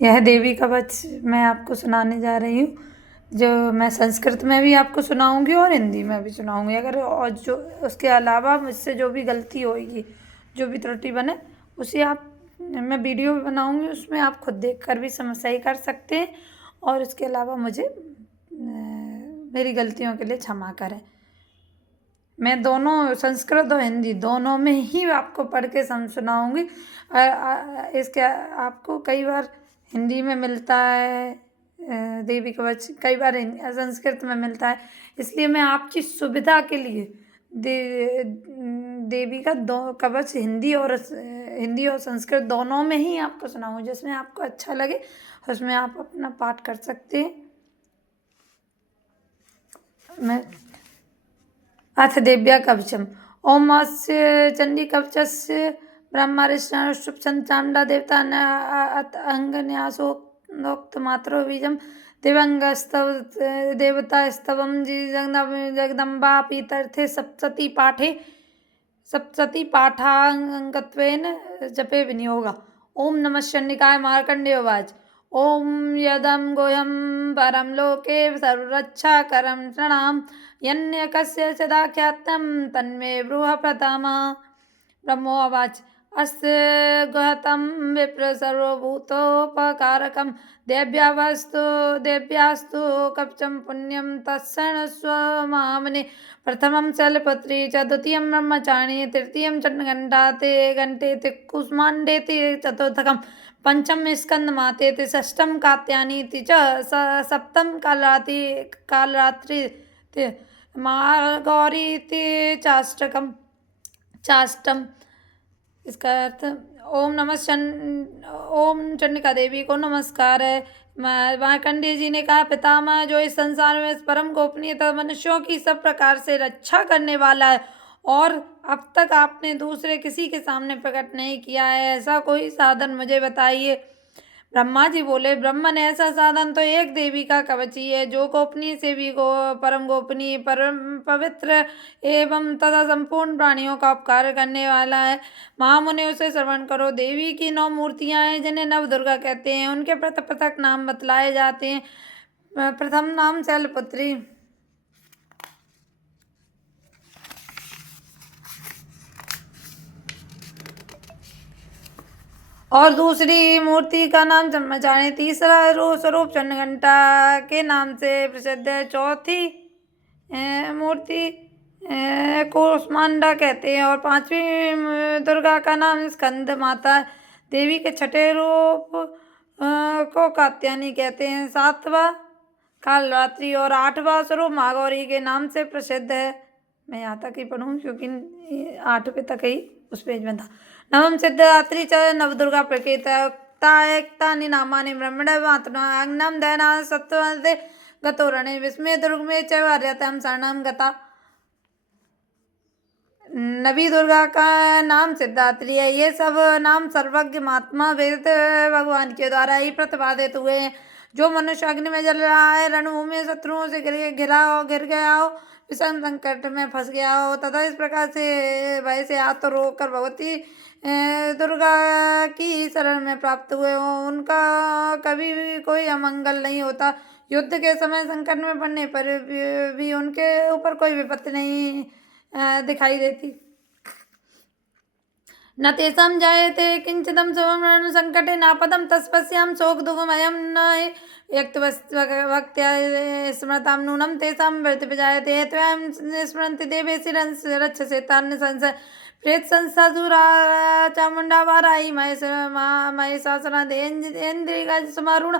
यह देवी कवच मैं आपको सुनाने जा रही हूँ, जो मैं संस्कृत में भी आपको सुनाऊंगी और हिंदी में भी सुनाऊंगी। अगर और जो उसके अलावा मुझसे जो भी गलती होगी, जो भी त्रुटि बने, उसे आप मैं वीडियो भी बनाऊंगी, उसमें आप खुद देख कर भी सही कर सकते हैं। और इसके अलावा मुझे मेरी गलतियों के लिए क्षमा करें। मैं दोनों संस्कृत और हिंदी दोनों में ही आपको पढ़ के सुनाऊंगी। इसके आपको कई बार हिंदी में मिलता है देवी कवच, कई बार संस्कृत में मिलता है, इसलिए मैं आपकी सुविधा के लिए देवी का दो कवच हिंदी और संस्कृत दोनों में ही आपको सुनाऊंगी। जिसमें आपको अच्छा लगे उसमें आप अपना पाठ कर सकते हैं। मैं अथ देव्या कवचम ओम अस्य चंडी कवचस्य ब्रह्मरिष्ण चांडा देवता अंगन्यासोक्त मात्रो बीजम दिवंगस्तव देवता स्तवम जी जगदम्बा पीतर्थे सप्तति पाठांगत्वेन जपे विनियोगा। ओम नमः शनिकाय मार्कंडेयवाच ओम यदम गोयम परम लोके सर्वरक्षा करम प्रणाम यन्य कस्य चदाख्यातम तन्मे ब्रूह प्रथमा। ब्रह्मोवाच अस्य गहतं विप्र सर्वभूतोपकारकं देव्यास्तु कवचं पुण्यं तत्सृणुस्व मामने। प्रथमं शैलपुत्री च द्वितीयं ब्रह्मचारिणी तृतीयं चण्डघण्टा घण्टे कुष्माण्डेति चतुर्थकं पंचम स्कंदमातेति षष्ठं कात्यायनीति च सप्तम कालरात्रि गौरीति चाष्टम। इसका अर्थ ओम चंडिका देवी को नमस्कार है। मार्कंडेय जी ने कहा, पितामह जो इस संसार में इस परम गोपनीय तथा मनुष्यों की सब प्रकार से रक्षा करने वाला है और अब तक आपने दूसरे किसी के सामने प्रकट नहीं किया है, ऐसा कोई साधन मुझे बताइए। ब्रह्मा जी बोले, ब्रह्मन ऐसा साधन तो एक देवी का कवच ही है, जो गोपनीय से भी परम गोपनीय, परम पवित्र एवं तथा संपूर्ण प्राणियों का उपकार करने वाला है। महामुनि उसे श्रवण करो। देवी की 9 मूर्तियां हैं, जिन्हें नव दुर्गा कहते हैं। उनके पृथक पृथक नाम बतलाए जाते हैं। प्रथम नाम शैलपुत्री, और दूसरी मूर्ति का नाम ब्रह्मचारिणी, तीसरा स्वरूप चंडघंटा के नाम से प्रसिद्ध है, चौथी मूर्ति कुष्मांडा कहते हैं, और पांचवी दुर्गा का नाम स्कंद माता। देवी के छठे रूप को कात्यायनी कहते हैं, सातवां कालरात्रि और आठवां स्वरूप महागौरी के नाम से प्रसिद्ध है। मैं यहाँ तक ही पढ़ूँ क्योंकि 8वें तक ही उस पेज में था। नवम सिद्धरात्रि च नवदुर्गा प्रकृतानि नामानि ब्रह्मण मातृनाग्नम दैना सत्वते गतोरणे विस्मय दुर्ग में च वर्यतम शरणम गता। नवी दुर्गा का नाम सिद्धात्री है। ये सब नाम सर्वज्ञ महात्मा वेद भगवान के द्वारा ही प्रतिपादित हुए हैं। जो मनुष्य अग्नि में जल रहा है, रणभूमि में शत्रुओं से गिर गया हो, विषम संकट में फंस गया हो तथा इस प्रकार से भय से हाथ रो कर भगवती दुर्गा की शरण में प्राप्त हुए हो, उनका कभी भी कोई अमंगल नहीं होता। युद्ध के समय संकट में पड़ने पर भी उनके ऊपर कोई विपत्ति नहीं दिखाई देती। न तेषां जायते किंचिदं सुमरण संकटे नापदं तस्पस्यां शोक दुःखमयं न भक्त्या स्मृतां नूनं तेषां वृत्तिर्जायते। त्वं स्मरन्ति देवेशि रक्षसे तान् संस प्रेत संसाधुरा चामुंडा वाराही महेशासना देन्द्रिका समारूढ़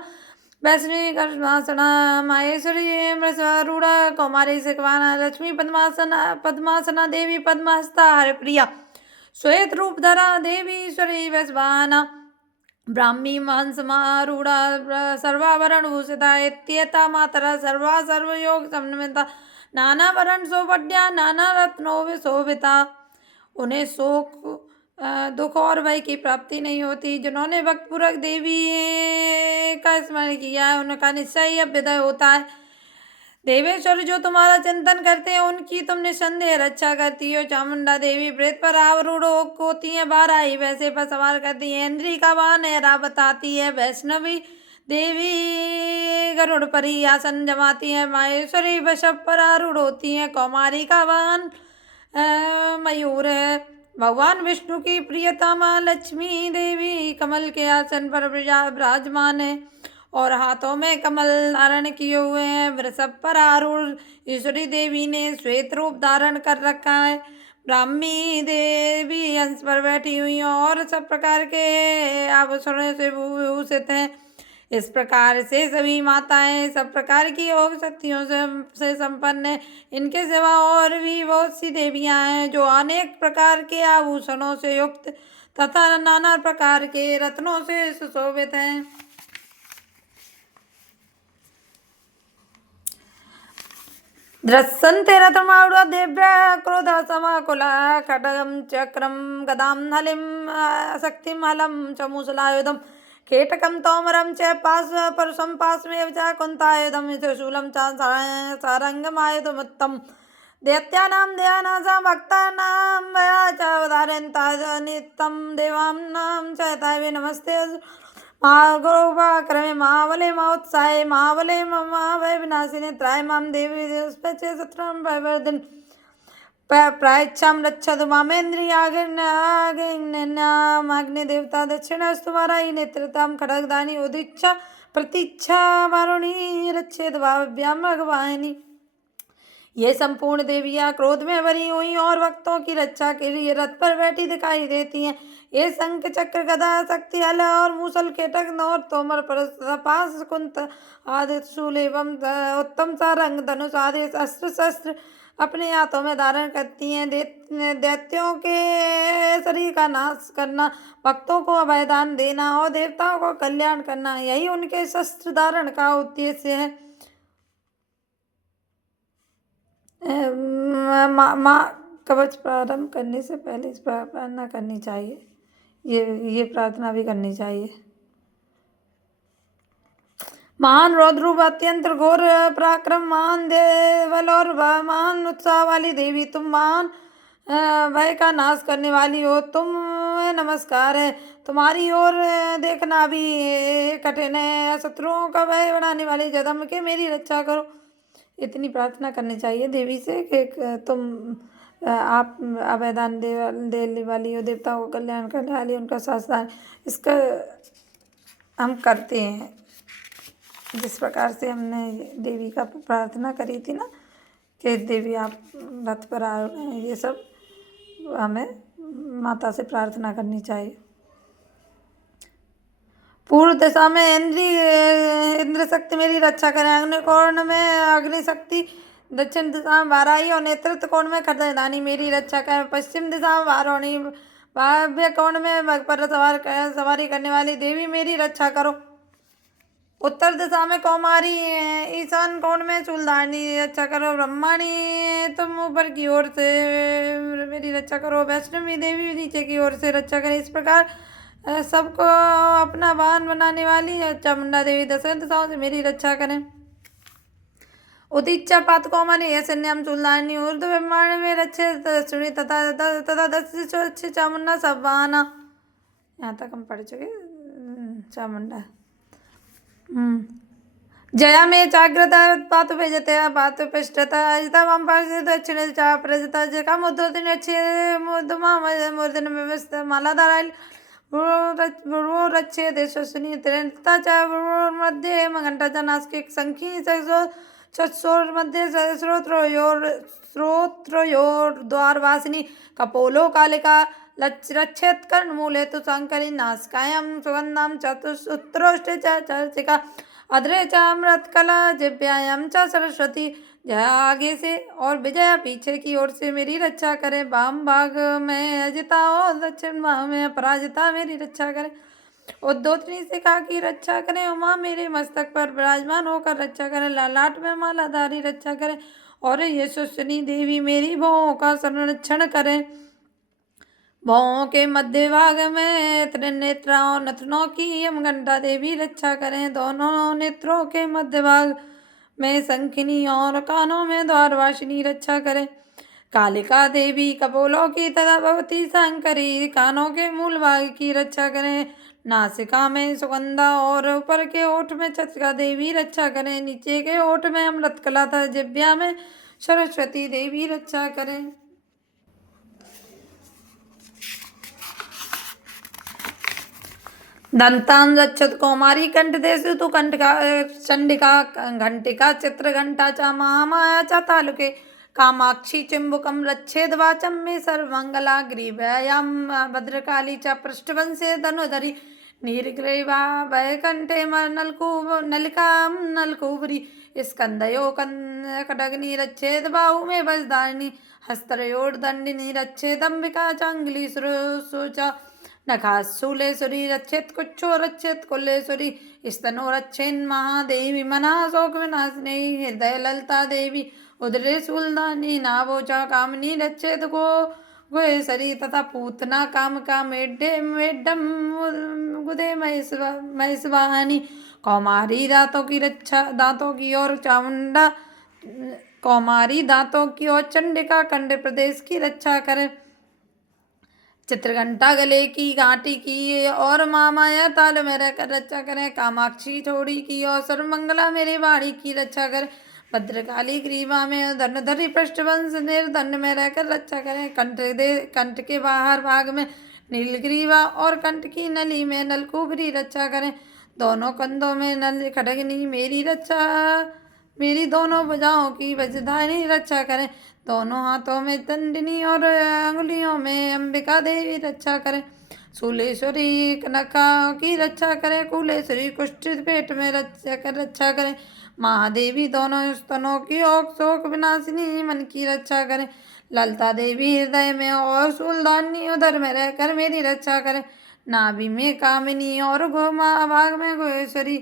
वैष्णवी कर्मासना माहेश्वरी मृषारूढ़ कौमारी शिखवाना लक्ष्मी पद्मासना देवी पद्महस्ता हरिप्रिया श्वेत रूप धरा देवी ईश्वरी वैश्वाना ब्राह्मी महंसमारूढ़ा सर्वाभरण भूषिता इत्येता मातरा सर्वा सर्वयोग समन्विता नाना वरण शोभड्या नाना रत्नों शोभिता। उन्हें शोक दुख और भय की प्राप्ति नहीं होती। जिन्होंने भक्तिपूर्वक देवी का स्मरण किया है, उनका निश्चय ही अभ्युदय होता है। देवेश्वर जो तुम्हारा चिंतन करते हैं उनकी तुम निस्संदेह रक्षा करती हो। चामुंडा देवी प्रेत पर आरूढ़ होती है, बाराही वैसे पर सवार करती है, इंद्री का वाहन है, राह बताती है। वैष्णवी देवी गरुड़ पर ही आसन जमाती है, माहेश्वरी वृषभ पर आरूढ़ होती है, कौमारी का वाहन मयूर है। भगवान विष्णु की प्रियतमा लक्ष्मी देवी कमल के आसन पर विराजमान है और हाथों में कमल धारण किए हुए हैं। वृषभ पर आरूढ़ ईश्वरी देवी ने श्वेत रूप धारण कर रखा है। ब्राह्मी देवी हंस पर बैठी हुई हैं और सब प्रकार के आभूषणों से विभूषित हैं। इस प्रकार से सभी माताएं सब प्रकार की योग शक्तियों से संपन्न है। इनके सिवा और भी बहुत सी देवियां हैं जो अनेक प्रकार के आभूषणों से युक्त तथा नाना प्रकार के रत्नों से सुशोभित हैं। दृश्यन्ते रथमारूढा देव्या क्रोधा समाकुला खड्गं चक्रं गदां हलिं शक्तिं हलं च मूसलायुधं केटकं तोमरं च परुषं पाशमेव च कुन्तायुधं त्रिशूलं च सारङ्गमायुधमुत्तमम् दैत्यानां देवानां भक्तानां वया च अवधारयन्ता नित्यं देवानां च दैवे नमस्ते महागौरवाक्रमे महाबले महोत्साहे महाबले महाभय विनाशिने त्राय मां देवी दिवस्पचे सत्रं प्रवर्धन प्रायच्छां रक्षतु मामेन्द्रियाग्निदेवता दक्षिणस्तु वाराही नेत्रतां खड्गदानी उदीक्षा प्रतीक्षा वारुणी रक्षेत भाव्यां भगवानी। ये संपूर्ण देवियां क्रोध में भरी हुई और भक्तों की रक्षा के लिए रथ पर बैठी दिखाई देती हैं। ये शंख चक्र गदा शक्ति हल और मूसल केटक और तोमर पास कुंत आदि शूल एवं उत्तम सा रंग धनुष आदि अस्त्र शस्त्र अपने हाथों में धारण करती हैं। दैत्यों के शरीर का नाश करना, भक्तों को अभयदान देना और देवताओं को कल्याण करना, यही उनके शस्त्र धारण का उद्देश्य है। कवच प्रारंभ करने से पहले इस प्रार्थना करनी चाहिए। ये प्रार्थना भी करनी चाहिए। महान रौद्र अत्यंत घोर पराक्रम, महान देवल और महान उत्साह वाली देवी, तुम महान भय का नाश करने वाली हो। तुम नमस्कार है, तुम्हारी ओर देखना भी कठिन है। शत्रुओं का भय बढ़ाने वाली जगदम्ब के मेरी रक्षा करो। इतनी प्रार्थना करनी चाहिए देवी से कि तुम आप अभयदान देने वाली हो, देवताओं को कल्याण करने वाली, उनका शासन। इसका हम करते हैं जिस प्रकार से हमने देवी का प्रार्थना करी थी ना कि देवी आप रथ पर आ रहे हैं, ये सब हमें माता से प्रार्थना करनी चाहिए। पूर्व दिशा में इंद्र शक्ति मेरी रक्षा करें, अग्निकोण में अग्नि शक्ति, दक्षिण दिशा में वाराही और नेतृत्व कोण में खड्गदानी मेरी रक्षा करें, पश्चिम दिशा में वारुणी, वायव्य कोण में मग पर सवारी करने वाली देवी मेरी रक्षा करो, उत्तर दिशा में कौमारी, ईशान कोण में चूलधारणी रक्षा करो, ब्रह्माणी तुम ऊपर की ओर से मेरी रक्षा करो, वैष्णवी देवी नीचे की ओर से रक्षा करें। इस प्रकार सबको अपना वाहन बनाने वाली है चामुंडा देवी दशरथ दिशाओं से मेरी रक्षा करें। उदीक्षा पातकौमारी ऐसन्याम चूलधारणी ऊर्ध्व ब्रह्मांड में रक्षे सुनी तथा दस चामुंडा सब वाहना। यहाँ तक हम पढ़ चुके चामुंडा। जया में जागृता पातु भेजते पातु पृष्ठता अजिता वाम पार्श्व दक्षिण चा प्रजता जका मुद्रति नक्षे मुद्मा मूर्धन व्यवस्था मालाधारा वो रक्षे देशस्विनी तिरंता चा मध्य मघंटा चा नास्किक संखी चत्सोर मध्य श्रोत्रोयोर द्वारवासिनी कपोलो कालिका रक्षेत कर्ण मूले तो शंकरी नासकायाम सुगंधाम चतुस्तरोष्ट चर्चिका अद्रे च अमृत कला जिव्यायाम च सरस्वती। जया आगे से और विजया पीछे की ओर से मेरी रक्षा करे, वाम भाग में अजिता और दक्षिण भाग में अपराजिता मेरी रक्षा करे। उद्योतनी से कहा की रक्षा करें, उमा मेरे मस्तक पर विराजमान होकर रक्षा करें, ललाट में मालाधारी रक्षा करें और यशस्विनी देवी मेरी भौहों का संरक्षण करें। भौहों के मध्य भाग में त्रिनेत्रा और नथनों की यमघंटा देवी रक्षा करें, दोनों नेत्रों के मध्य भाग में शंखिनी और कानों में द्वारवासिनी रक्षा करे। कालिका देवी कपोलों की तथा भगवती शंकरी कानों के मूल भाग की रक्षा करें। नासिका में सुगंधा और ऊपर के ओठ में चंद्रिका देवी रक्षा करें। नीचे के ओठ में अमृत कला तथा जिह्वा में सरस्वती देवी रक्षा करें। दंतां रक्षत कौमारी कंठदेशु तु कंठका चंडिका घंटिका चित्र घंटा च महामाया च तालुके कामाक्षी चिंबुकम रक्षेद वाचम में सर्वमंगला ग्रीवयाम भद्रकाली च पृष्ठवंशे धनुधरी नीरग्रीवा वैकंठे नलिकां नलकूबरी स्कंदयो खड्गनी रक्षेद बाहु में वज्रधारिणी हस्तयोर्दंडिनी रक्षेद अंबिका चांगली सुचा नखाशूलेश्वरी रक्षेत कुच्छो रक्षेत कुलेश्वरी स्तनो रक्षेन् महादेवी मना शोक विनाशिनी हृदय ललिता देवी उदरे शूलदानी नावोचा कामिनी रक्षेत गोहेश्वरी तथा पूतना कामका मेड्डम गुदे महेशवाहनी कौमारी दांतों की रक्षा दांतों की ओर चामुंडा कौमारी दांतों की ओर चंडिका कंड प्रदेश की रक्षा करे। चित्रघंटा गले की घाटी की और महामाया ताल में रहकर रक्षा करें। कामाक्षी छोड़ी की और सर्वमंगला मेरे वाणी की रक्षा करें। भद्रकाली ग्रीवा में धनुधरी पृष्ठवंश निर्दंड में रहकर रक्षा करें। कंठ के बाहर भाग में नीलग्रीवा और कंठ की नली में नलकूबरी रक्षा करें। दोनों कंधों में नल खड्गनी मेरी दोनों भुजाओं की वज्रधारिणी रक्षा करें। दोनों हाथों में दंडिनी और अंगुलियों में अंबिका देवी रक्षा करें। शूलेश्वरी कनका की रक्षा करें। कुलेश्वरी कुष्ठ पेट में रक्षा करें। महादेवी दोनों स्तनों की शोक विनाशिनी मन की रक्षा करें। ललिता देवी हृदय में और शूलदानी उदर में रहकर मेरी रक्षा करें। नाभि में कामिनी और भाग में गोहेश्वरी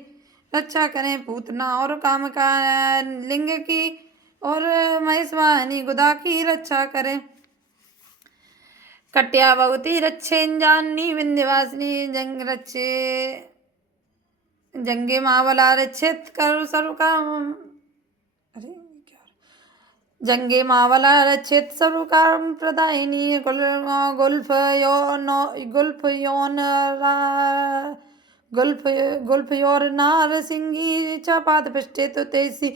रक्षा करें। पूतना और कामका लिंग की और महेशवाहिनी गुदा की रक्षा करें। कट्या भगवती रक्षेन जाननी विंध्यवासिनी जंगे मावला रक्षित कर सर्वकाम जंगे मावला रक्षित सर्वकाम प्रदायिनी गुल्फ योर नार सिंगी च पाद पृष्ठे तो तेसी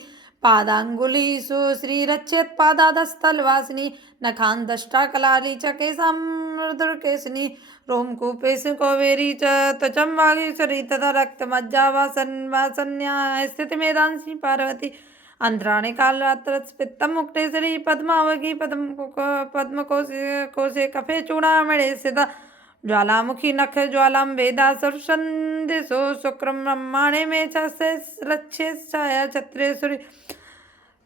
पादांगुलीषु श्री रक्षेत पादादस्थल वासिनी नखान दष्टा कलाली च केशामृदुर्केशनी रोमकूपेश कोवेरी च त्वचं वागीश्वरी तथा रक्त मज्जा वासन्या स्थिति मेधांसी पार्वती अंतराणि कालरात्र पित्तम मुक्तेश्वरी पद्मावगी पद्म कोशे कफे चूड़ामणे स्थिता ज्वालामुखी नख ज्वालां वेदा सुरसंदिशो शुक्रम ब्रह्माणे में रक्षे छाया छत्रेश्वरी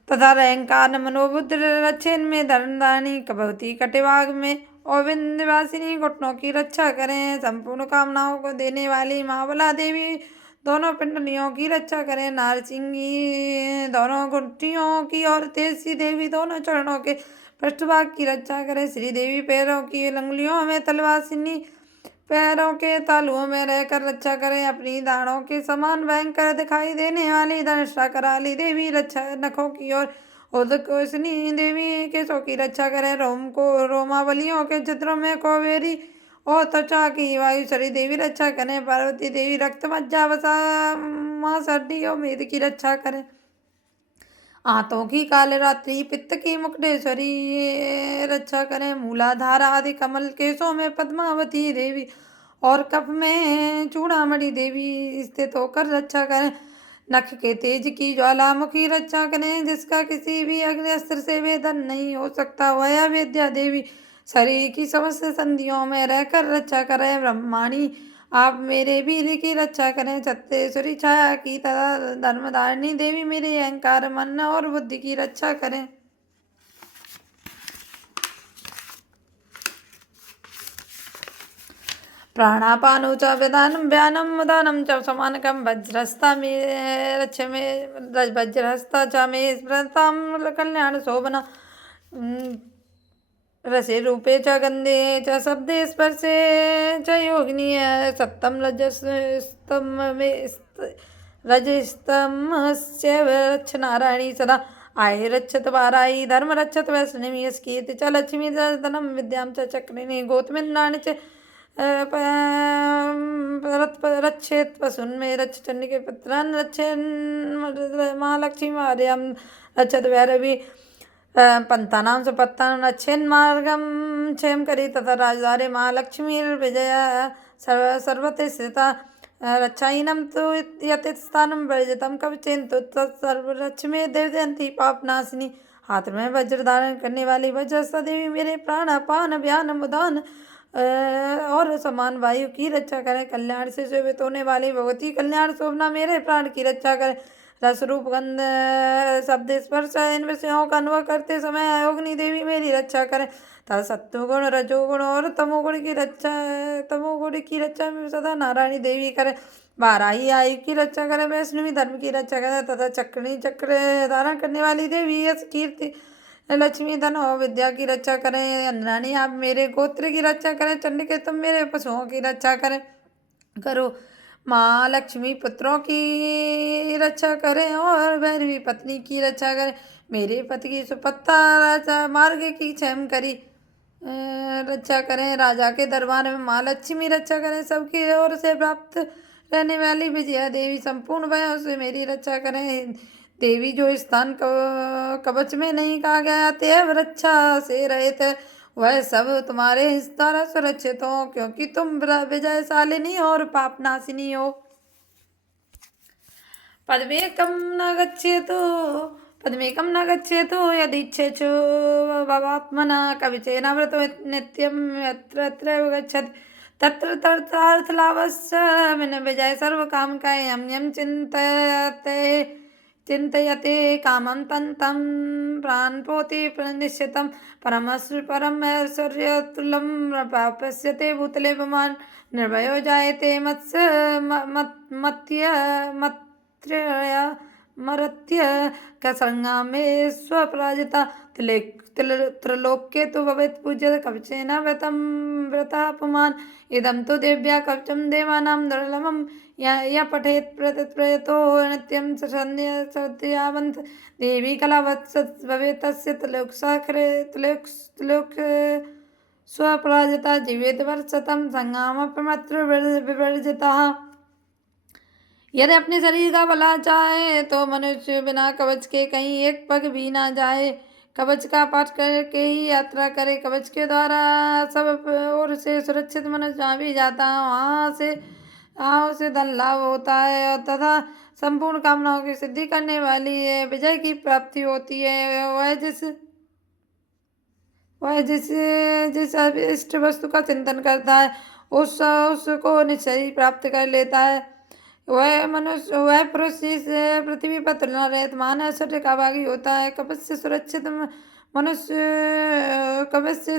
तथा रैंकार मनोबुद्ध रक्षेन में धरदानी भगवती कटिवाग में और विंध्यवासिनी घुटनों की रक्षा करें। संपूर्ण कामनाओं को देने वाली महाबला देवी दोनों पिंडलियों की रक्षा करें। नारसिंगी दोनों घुटियों की और तेजसी देवी दोनों चरणों के पृष्ठभाग की रक्षा करें। श्री देवी पैरों की अंगुलियों में तलवासिनी पैरों के तालुओं में रहकर रक्षा करें। अपनी दाढ़ों के समान भयंकर दिखाई देने वाली धनुषा कराली देवी रक्षा नखों की ओर उदकोषनी देवी केशों की रक्षा करें। रोमावलियों के चित्रों में कोवेरी और त्वचा की वायुश्वरी देवी रक्षा करें। पार्वती देवी रक्त मज्जा वसा मांसहड्डी और मेद की रक्षा करें। आंतों की कालरात्रि पित्त की मुकुटेश्वरी रक्षा करें। मूलाधार आदि कमल केशों में पद्मावती देवी और कफ में चूड़ामणि देवी स्थित होकर रक्षा करें। नख के तेज की ज्वालामुखी रक्षा करें। जिसका किसी भी अग्नि अस्त्र से वेदन नहीं हो सकता वह विद्या देवी शरीर की समस्त संधियों में रहकर रक्षा करें। ब्रह्माणी आप मेरे वीर की रक्षा करें। छत्रेश्वरी छाया की तथा धर्मधारिणी देवी मेरे अहंकार मन और बुद्धि की रक्षा करें। प्राणापानो च विधानम व्यानम उदानम च समानकम वज्रहस्ता में रक्ष में वज्रहस्ता च में स्मृताम कल्याण शोभना रसे रूपे च गंधे च शब्दे स्पर्शे च योगिनी सप्तम रजस्तमस्य रक्ष नारायणी सदा आय रक्षत वाराई धर्म रक्षत वैष्णवी कीर्ति च लक्ष्मी धनम विद्यां च चक्रिणी गोतमिन्दानि च रक्षेत पशुन्मे रक्ष चंडिके पुत्रान् रक्षेन् महालक्ष्मी मार्यां रक्षत भैरवी पंथानां सुपत्तां रक्षेन् मार्गं क्षेम करी तथा राजधारे महालक्ष्मी विजया सर्वते स्थिता रक्षाहीनं तु यतिस्थानं वर्जितं कवचेन तो तत्सर्वरक्षमे देवयन्ती पापनाशिनी हाथ में वज्र धारण करने वाली वज्रस्ता देवी मेरे प्राण अपान व्यान मुदान और समान वायु की रक्षा करे। कल्याण से शोभित होने वाली भगवती कल्याण शोभना मेरे प्राण की रक्षा करे। रस रूप गंध शब्द स्पर्श इन विषयों का अनुभव करते समय अयोगिनी देवी मेरी रक्षा करे तथा सत्वगुण रजोगुण और तमोगुण की रक्षा में सदा नारायणी देवी करे। वाराही आयु की रक्षा करे वैष्णवी धर्म की रक्षा करे तथा चक्रिणी चक्र धारण करने वाली देवी यश कीर्ति लक्ष्मी धन और विद्या की रक्षा करें। इंद्राणी आप मेरे गोत्र की रक्षा करें। चंडिके तुम मेरे पशुओं की रक्षा करें करो। माँ लक्ष्मी पुत्रों की रक्षा करें और भैरवी पत्नी की रक्षा करें। मेरे पति की सुपत्ता राजा मार्ग की क्षम करी रक्षा करें। राजा के दरबार में माँ लक्ष्मी रक्षा करें। सबकी ओर से प्राप्त रहने वाली विजया देवी संपूर्ण भयों से मेरी रक्षा करें। देवी जो स्थान कवच में नहीं कहा गया तेव रक्षा से रहित वह सब तुम्हारे इस द्वारा सुरक्षित हो क्योंकि तुम विजयशालिनी और पापनाशिनी हो। पद्मेकं न गच्छेतु यदीच्छेषु भवात्मना कविचेन व्रतो नित्यं यत्र गच्छति तत्र तत्रार्थलाभस्य विन विजय सर्वकामकाय यं यं चिन्तयते कामं तं प्राणपोति निश्चितं परमैश्वर्यतुल्यं प्राप्स्यते भूतले पुमान् निर्भयो जायते मर्त्य कसंगा में स्वपराजिता त्रिलोक्ये तु भवेत् पूज्यते कवचेन व्रतः पुमान् इदं तु देव्या कवचं देवानां दुर्लभं य पठेत् प्रयतो नित्यं सन्ध्यावन्त देवी कलावत् भवेत् तस्य त्रिलोक स्वपराजिता जीवेत वर्षतं संग्रामप्रमत्र विवर्जितः। यदि अपने शरीर का भला चाहे तो मनुष्य बिना कवच के कहीं एक पग भी ना जाए। कवच का पाठ करके ही यात्रा करे। कवच के द्वारा सब ओर से सुरक्षित मनुष्य जहाँ भी जाता है वहाँ उसे धन लाभ होता है तथा संपूर्ण कामनाओं की सिद्धि करने वाली है विजय की प्राप्ति होती है। वह जिस इष्ट वस्तु का चिंतन करता है उसको निश्चय ही प्राप्त कर लेता है। वह पुरुष इस पृथ्वी पर तुलना रहित महान ऐश्वर्य का भागी होता है। कवच से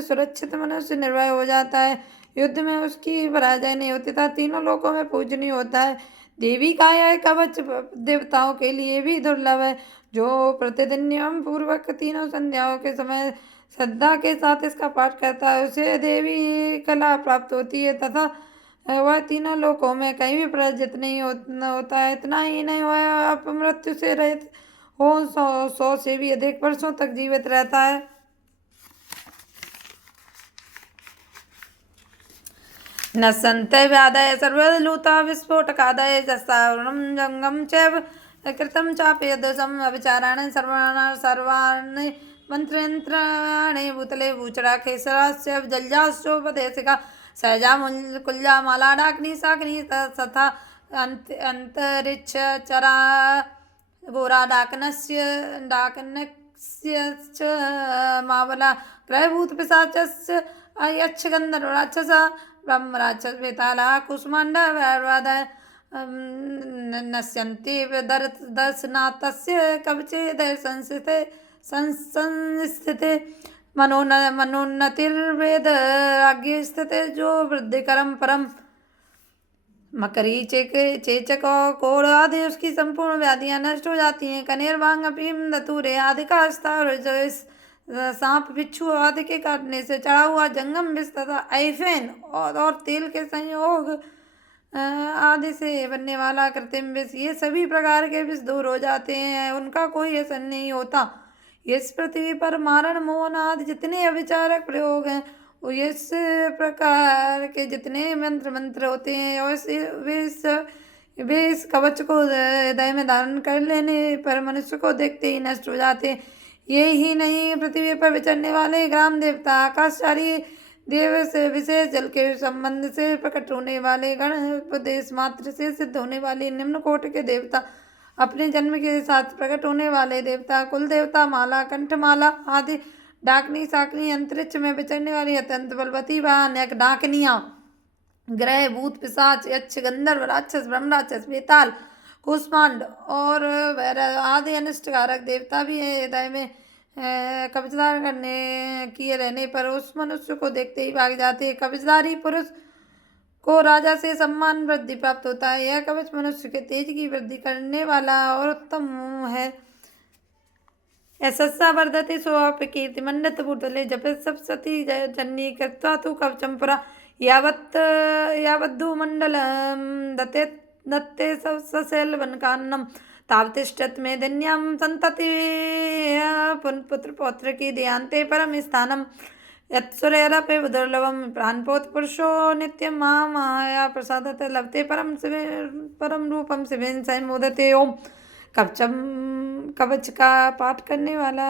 सुरक्षित मनुष्य निर्भय हो जाता है। युद्ध में उसकी पराजय नहीं होती तथा तीनों लोकों में पूजनीय होता है। देवी का यह कवच देवताओं के लिए भी दुर्लभ है। जो प्रतिदिन नियम पूर्वक तीनों संध्याओं के समय श्रद्धा के साथ इसका पाठ करता है उसे देवी कला प्राप्त होती है तथा वह तीनों लोकों में कहीं भी पराजित नहीं होता है। इतना ही नहीं वह अपमृत्यु से रहित हो 100 से भी अधिक वर्षों तक जीवित रहता है। न संते व्याधय सर्वलूता विस्फोटकादय जस्तावरणं जंगम चैव कृतं चापि यदोषम् अविचाराणि सर्वाणि मंत्रयंत्राणि भूतले भूचरा खेसरास्य जलजाश्चोपदेशिका सहजा कुल्या माला डाकनी साकनी तथा अंतरिक्ष चरा गोरा डाकनस्य मावला ग्रहभूत पिशाचस्य यक्ष गंधर्व राक्षसा ब्रह्म राक्षस वेताला कुष्मांड नश्यन्ति दर्शनातस्य कवचे संस्थिते मनोन्नतिर्वेद राज्ञ स्थिते जो वृद्धिकरम परम मकरी चेचक और कोड़ आदि उसकी संपूर्ण व्याधियां नष्ट हो जाती हैं। कनेर भांग अफीम धतूरे आदि का स्तर सांप बिच्छू आदि के काटने से चढ़ा हुआ जंगम विष तथा ऐफेन और तेल के संयोग आदि से बनने वाला कृत्रिम विष, ये सभी प्रकार के विष दूर हो जाते हैं, उनका कोई असर नहीं होता। इस पृथ्वी पर मारण मोहन आदि जितने अविचारक प्रयोग हैं, इस प्रकार के जितने मंत्र होते हैं, और वे इस कवच को हृदय में धारण कर लेने पर मनुष्य को देखते ही नष्ट हो जाते हैं। ये ही नहीं, पृथ्वी पर विचरने वाले ग्राम देवता, आकाशचारी देव से विशेष जल के संबंध से प्रकट होने वाले, गण उपदेश मात्र से सिद्ध होने वाले निम्न कोटि के देवता, अपने जन्म के साथ प्रकट होने वाले देवता, कुल देवता, माला, कंठमाला आदि, डाकनी साकनी, अंतरिक्ष में विचरने वाली अत्यंत बलवती व अनेक डाकनियां, ग्रह, भूत, पिशाच, यक्ष, गंधर्व, राक्षस, ब्रह्म राक्षस, बेताल, कुष्मांड और वैरह आदि अनिष्टकारक देवता भी है। हृदय में कब्जदार करने किए रहने पर उस मनुष्य को देखते ही भाग जाते हैं। कब्जदारी पुरुष को राजा से सम्मान वृद्धि प्राप्त होता है। यह कवच मनुष्य के तेज की वृद्धि करने वाला और उत्तम है। यशस्सा वर्धते सोऽप्यकीर्तिमण्डित भूतले जपे सप्तशती जन्नी कृत्वा तु कवचं पुरा यावद्धूमण्डलं दत्ते सशैलवनकाननं तावतिष्ठत् मेदिन्यां सन्तति पुत्र की देहान्ते परम स्थानम् यत्सुरैरपि दुर्लभं प्राणपोत पुरुषो नित्यं माया प्रसादत लभते परम रूपम शिवेन स्वयं मोदते। ओम। कवच का पाठ करने वाला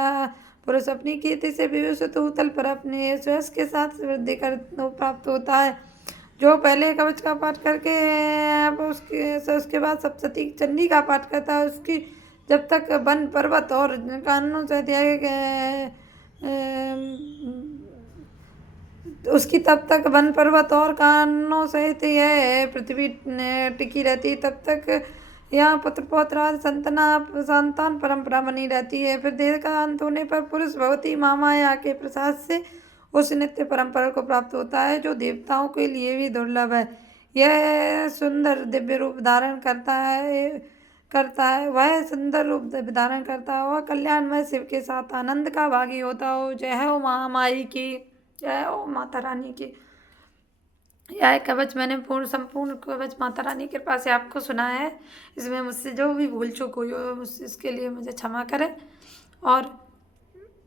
पुरुष अपनी कीर्ति से विभूषित होतल पर अपने यश के साथ वृद्धि कर प्राप्त होता है। जो पहले कवच का पाठ करके अब उसके बाद सप्तशती चंडी का पाठ करता है, उसकी जब तक वन पर्वत और कानूनों से उसकी तब तक वन पर्वत और कानों सहित यह पृथ्वी टिकी रहती, तब तक यहाँ पुत्र पौत्र आदि संतान परंपरा बनी रहती है। फिर देह का अंत होने पर पुरुष भगवती माया के प्रसाद से उस नित्य परंपरा को प्राप्त होता है, जो देवताओं के लिए भी दुर्लभ है। यह सुंदर दिव्य रूप धारण करता है वह सुंदर रूप धारण करता है वह कल्याणमय शिव के साथ आनंद का भागी होता हो। जय हो महामाई की, जय हो माता रानी की। यह कवच मैंने संपूर्ण कवच माता रानी के कृपा से आपको सुनाया है। इसमें मुझसे जो भी भूल चूक हुई हो इसके लिए मुझे क्षमा करें, और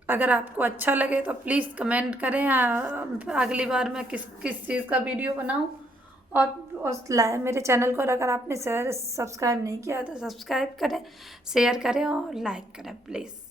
अगर आपको अच्छा लगे तो प्लीज़ कमेंट करें अगली बार मैं किस चीज़ का वीडियो बनाऊं। और मेरे चैनल को अगर आपने सब्सक्राइब नहीं किया तो सब्सक्राइब करें, शेयर करें और लाइक करें प्लीज़।